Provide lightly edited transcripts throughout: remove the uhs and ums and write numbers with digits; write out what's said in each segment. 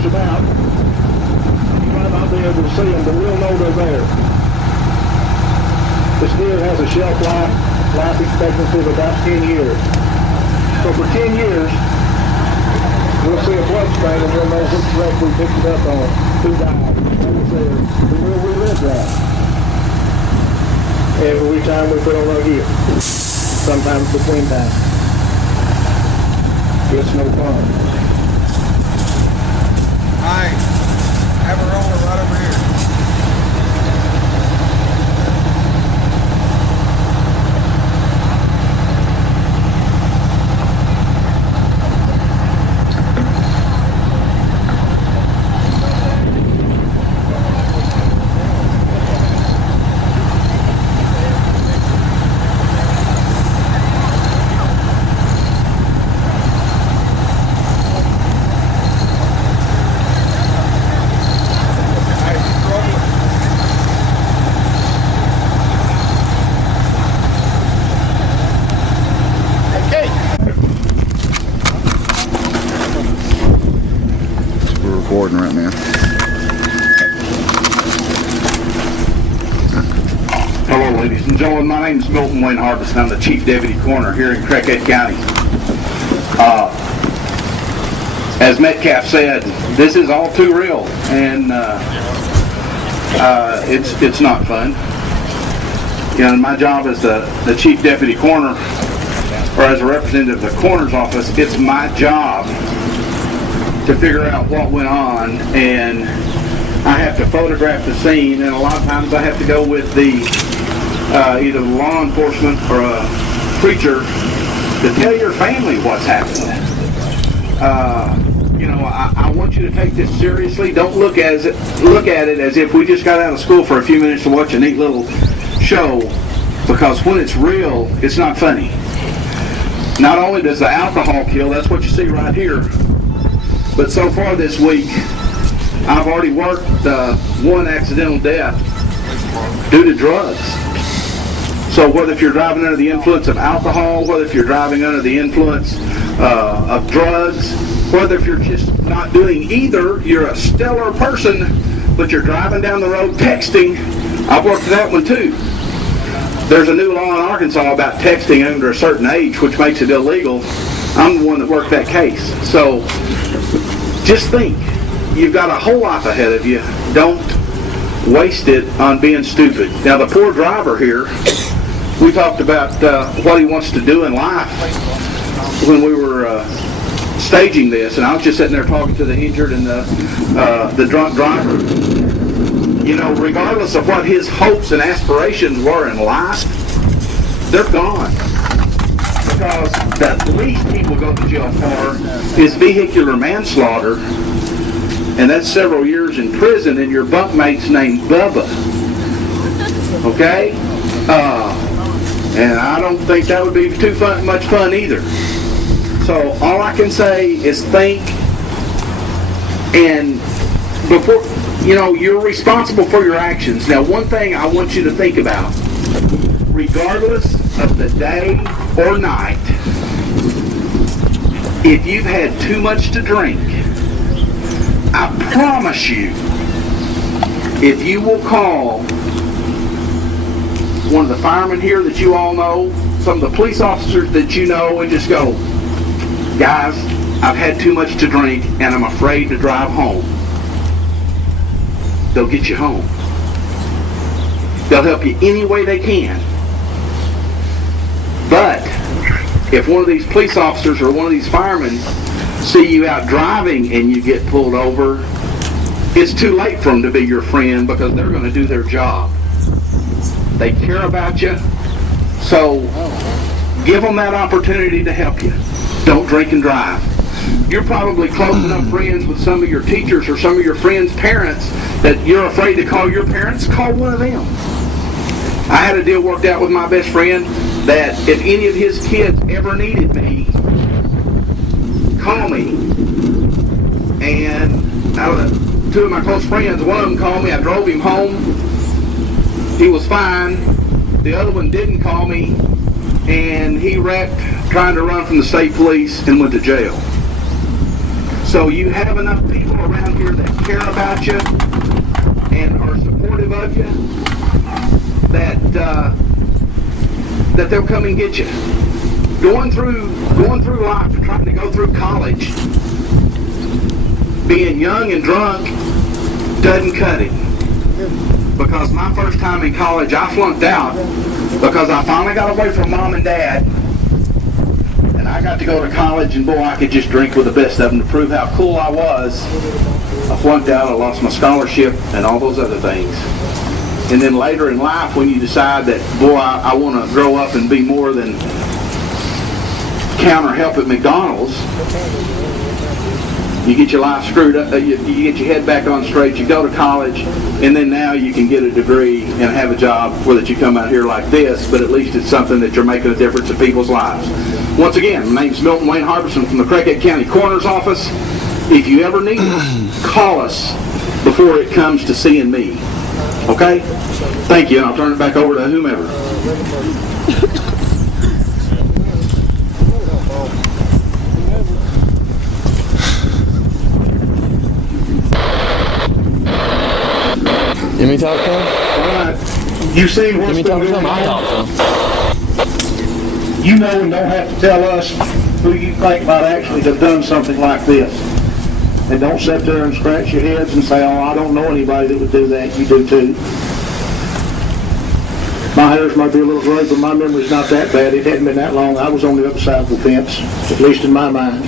just about. You might not be able to see them, but we'll know they're there. This deer has a shelf life expectancy of about 10 years. So for 10 years, we'll see a blood stain and we'll know which wreck we picked it up on, who died, who was there. We will relive that every time we put on our gear. Sometimes between times. It's no fun. I have a roller right over here. Recording right now. Hello, ladies and gentlemen. My name is Milton Wayne Harvest. I'm the Chief Deputy Coroner here in CRAIGHEAD County. As Metcalf said, this is all too real, and it's not fun. You know, my job as the Chief Deputy Coroner, or as a representative of the Coroner's Office, it's my job to figure out what went on, and I have to photograph the scene, and a lot of times I have to go with the either law enforcement or a preacher to tell your family what's happened. You know, I want you to take this seriously. Don't look at it as if we just got out of school for a few minutes to watch a neat little show, because when it's real, it's not funny. Not only does the alcohol kill, that's what you see right here, but so far this week, I've already worked one accidental death due to drugs. So whether if you're driving under the influence of alcohol, whether if you're driving under the influence of drugs, whether if you're just not doing either, you're a stellar person, but you're driving down the road texting. I've worked that one too. There's a new law in Arkansas about texting under a certain age, which makes it illegal. I'm the one that worked that case. So just think, you've got a whole life ahead of you. Don't waste it on being stupid. Now the poor driver here, we talked about what he wants to do in life when we were staging this, and I was just sitting there talking to the injured and the drunk driver. You know, regardless of what his hopes and aspirations were in life, they're gone. Because the least people go to jail for is vehicular manslaughter, and that's several years in prison, and your bunkmate's named Bubba. Okay? And I don't think that would be much fun either. So all I can say is think, and before, you know, you're responsible for your actions. Now, one thing I want you to think about, regardless of the day or night, if you've had too much to drink, I promise you, if you will call one of the firemen here that you all know, some of the police officers that you know, and just go, guys, I've had too much to drink and I'm afraid to drive home. They'll get you home. They'll help you any way they can. But if one of these police officers or one of these firemen see you out driving and you get pulled over, it's too late for them to be your friend, because they're going to do their job. They care about you, so give them that opportunity to help you. Don't drink and drive. You're probably close enough friends with some of your teachers or some of your friends' parents that you're afraid to call your parents. Call one of them. I had a deal worked out with my best friend that if any of his kids ever needed me, call me. And out of two of my close friends, one of them called me. I drove him home. He was fine. The other one didn't call me, and he wrecked trying to run from the state police and went to jail. So you have enough people around here that care about you and are supportive of you that they'll come and get you. Going through life and trying to go through college, being young and drunk doesn't cut it. Because my first time in college, I flunked out because I finally got away from mom and dad, and I got to go to college, and boy, I could just drink with the best of them to prove how cool I was. I flunked out, I lost my scholarship, and all those other things. And then later in life, when you decide that, boy, I want to grow up and be more than counter help at McDonald's, you get your life screwed up, you get your head back on straight, you go to college, and then now you can get a degree and have a job where that you come out here like this, but at least it's something that you're making a difference in people's lives. Once again, my name's Milton Wayne Harbison from the CRAIGHEAD County Coroner's Office. If you ever need it, call us before it comes to seeing me. Okay? Thank you, and I'll turn it back over to whomever. You want me to talk to him? All right. You seen what's been going I'll on? talk to him. You know and don't have to tell us who you think might actually have done something like this. And don't sit there and scratch your heads and say, oh, I don't know anybody that would do that. You do too. My hairs might be a little gray, but my memory's not that bad. It hadn't been that long. I was on the other side of the fence, at least in my mind.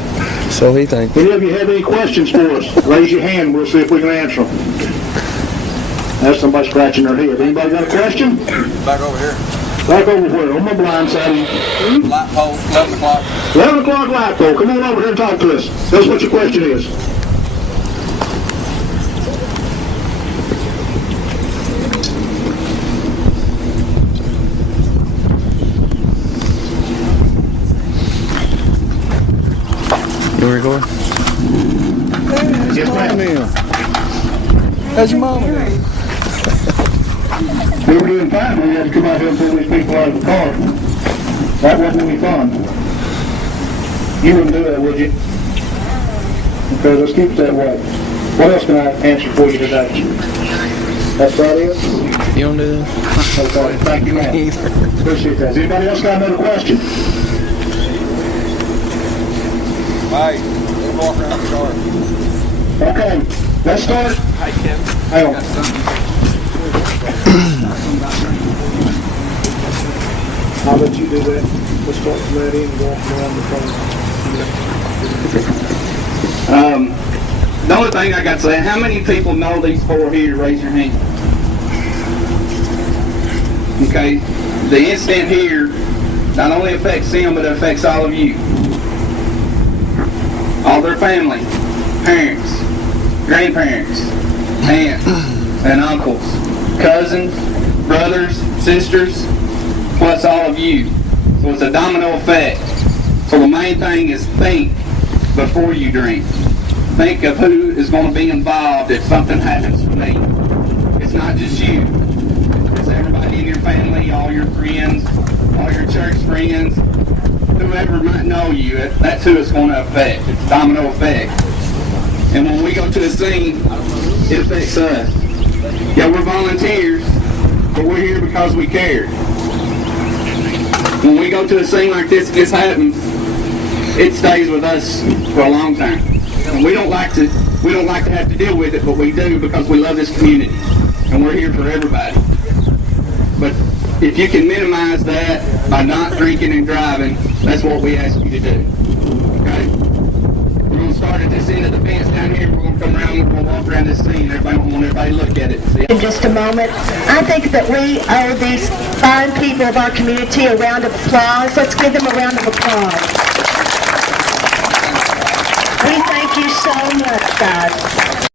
So he thinks. Any of you have any questions for us? Raise your hand. We'll see if we can answer them. That's somebody scratching their head. Anybody got a question? Back over here. Back over where? On my blind side. Light pole, 11 o'clock. 11 o'clock light pole. Come on over here and talk to us. Tell us what your question is. You record? Yes, ma'am. How's your mom? We were doing fine. We had to come out here and pull these people out of the car. That wasn't any fun. You wouldn't do that, would you? Okay, let's keep it that way. What else can I answer for you today? That's about it? You don't do that? Okay, thank you, ma'am. Appreciate that. Has anybody else got another question? Hey, we'll walk around the car. Okay, let's start. Hi, Kim. Hang on. I'll let you do that. Let's start from that end and go around the front. The only thing I got to say, how many people know these four here? Raise your hand. Okay, the incident here not only affects them, but it affects all of you. All their family, parents, grandparents, aunts and uncles, cousins, brothers, sisters, plus all of you. So it's a domino effect. So the main thing is think before you drink. Think of who is going to be involved if something happens to me. It's not just you. It's everybody in your family, all your friends, all your church friends, whoever might know you. That's who it's going to affect. It's a domino effect. And when we go to the scene, it affects us. Yeah, we're volunteers, but we're here because we care. When we go to a scene like this happens, it stays with us for a long time. And we don't like to have to deal with it, but we do because we love this community. And we're here for everybody. But if you can minimize that by not drinking and driving, that's what we ask you to do. Okay? We're going to start at this end of the fence down here. We're going to come around and we're going to walk around this scene. I want everybody to look at it. See? In just a moment, I think that we owe these fine people of our community a round of applause. Let's give them a round of applause. We thank you so much, guys.